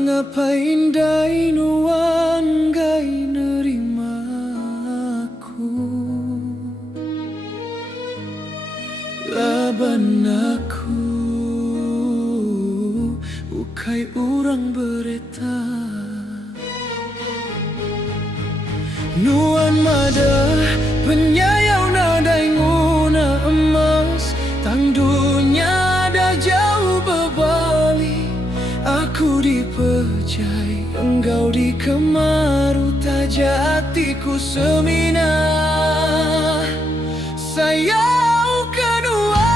ngapain dai nuan gai nerima aku laban aku ukai urang bereta nuan mada penyayau nadai nguna emas tang dunia dah jauh berbalik. Aku dipejai, engkau di kemaru taja hatiku semina. Sayang kedua,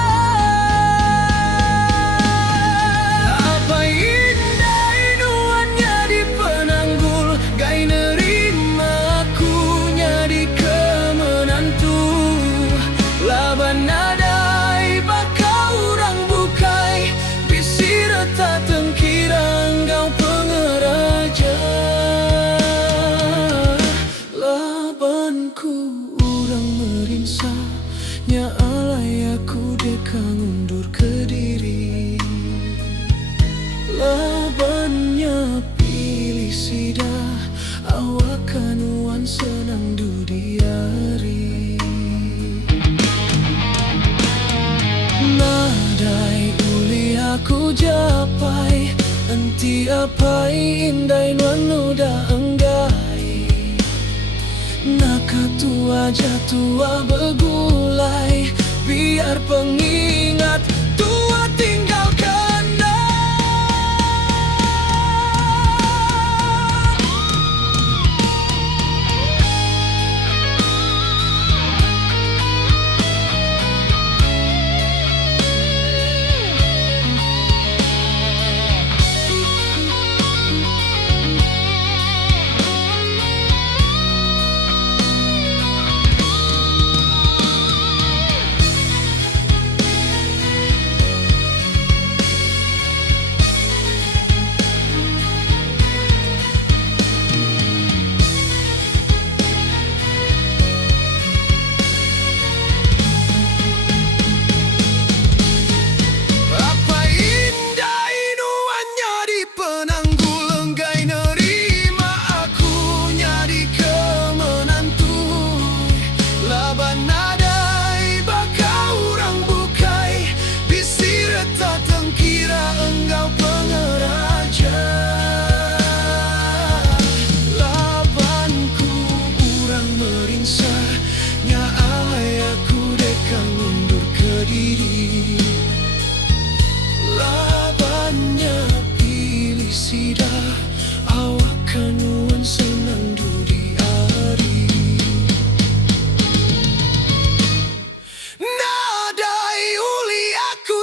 apa indah inuannya di penanggul, gai nerima aku nyadi kemenantu. Laban nadai bakau orang bukai, bisi retak tengkira engkau pengeraja. Labanku orang merinsa, nya alai aku dekang undur ke diri. Labannya pilih sida, awakan wan senang dudiari. Nadai uli aku japai, enti apai indai nuan udah enggai. Naka tua jatua begulai, biar pengingat tua tinggalkan dah. Labannya pilih sida, awakan wan senang dudiari. Nadai uli aku